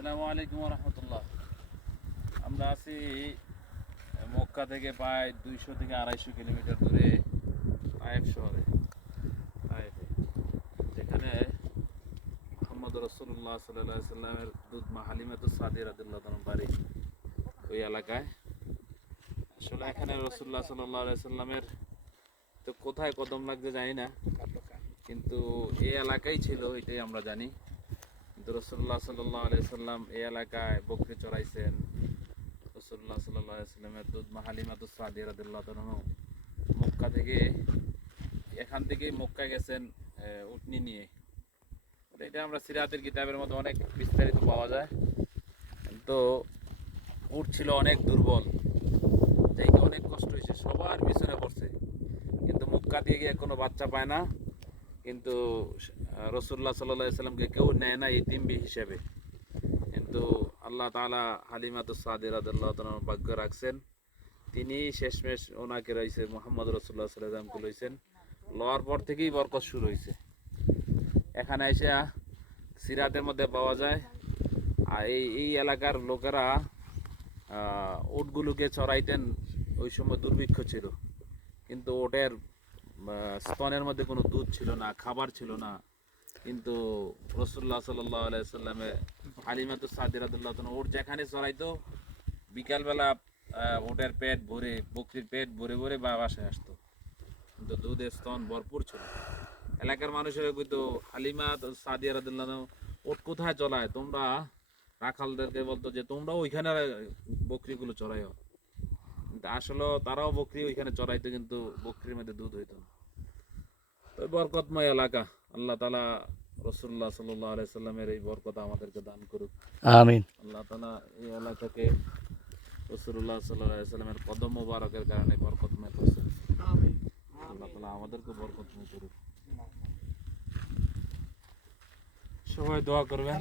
আসসালামু আলাইকুম ওয়া রাহমাতুল্লাহ। আমরা আছি মক্কা থেকে প্রায় 200 থেকে 250 কিলোমিটার দূরে তায়েফ শহরে, তায়েফে, যেখানে মুহাম্মদ রাসূলুল্লাহ সাল্লাল্লাহু আলাইহি সাল্লামের দুধ মা হালিমাতুস সাদিয়া রাদিয়াল্লাহু তাআলার বাড়ি ওই এলাকায়। আসলে এখানে রাসূলুল্লাহ সাল্লাল্লাহু আলাইহি সাল্লামের তো কোথায় কদম লাগছে জানি না, কিন্তু এই এলাকাই ছিল এটাই আমরা জানি। কিন্তু রাসূলুল্লাহ সাল্লাল্লাহু আলাইহি সাল্লাম এই এলাকায় বকরি চড়াইছেন। রাসূলুল্লাহ সাল্লাল্লাহু আলাইহি সাল্লামের দুধ মা হালিমাতুস সাদিয়া রাদিয়াল্লাহু তাআলা মক্কা থেকে এখান থেকেই মক্কায় গেছেন উটনি নিয়ে। এটা আমরা সিরাতের কিতাবের মধ্যে অনেক বিস্তারিত পাওয়া যায়। তো উট ছিল অনেক দুর্বল, যাইতে অনেক কষ্ট হয়েছে, সবার পিছনে পড়ছে, কিন্তু মক্কা দিয়ে গিয়ে কোনো বাচ্চা পায় না। কিন্তু রাসূলুল্লাহ সাল্লাল্লাহু আলাইহি সাল্লামকে কেউ নেয় না ইতিম হিসেবে, কিন্তু আল্লাহ তাআলা হালিমাতুস সাদিয়া রাদিয়াল্লাহু তাআলা ভাগ্য রাখছেন। তিনি শেষমেশ ওনাকে রয়েছে মুহাম্মদ রাসূলুল্লাহ সাল্লাল্লাহু আলাইহি সাল্লামকে লইছেন। লওয়ার পর থেকেই বরকত শুরু হয়েছে। এখানে এসে সিরাতের মধ্যে পাওয়া যায় আর এই এলাকার লোকেরা উটগুলোকে চড়াইতেন। ওই সময় দুর্ভিক্ষ ছিল, কিন্তু ওটের স্তনের মধ্যে কোনো দুধ ছিল না, খাবার ছিল না, কিন্তু রাসূলুল্লাহ সাল্লাল্লাহু আলাইহি সাল্লামে হালিমাতুস সাদিয়া রাদিয়াল্লাহু তাআলা ওট যেখানে চড়াইতো, বিকালবেলা ওটের পেট ভরে, বকরির পেট ভরে ভরে বাসায় আসতো, কিন্তু দুধের স্তন ভরপুর ছিল। এলাকার মানুষেরা কিন্তু হালিমা সাদিয়া রাদিয়াল্লাহু ওট কোথায় চলায়, তোমরা রাখালদেরকে বলতো যে তোমরা ওইখানে বকরিগুলো চড়াইও। কিন্তু আসলে তারাও বকরি ওইখানে চড়াইতো, কিন্তু বকরির মধ্যে দুধ হইতো না। তো বরকতময় এলাকা, আল্লাহ তাআলা রাসূলুল্লাহ সাল্লাল্লাহু আলাইহি সাল্লামের এই বরকত আমাদেরকে দান করুক, আমিন। আল্লাহ তাআলা এই এলাকাকে রাসূলুল্লাহ সাল্লাল্লাহু আলাইহি সাল্লামের কদম মোবারকের কারণে বরকতময় করছেন। আমিন। আল্লাহ তাআলা আমাদেরকে বরকতময় করুক। সবাই দোয়া করবেন।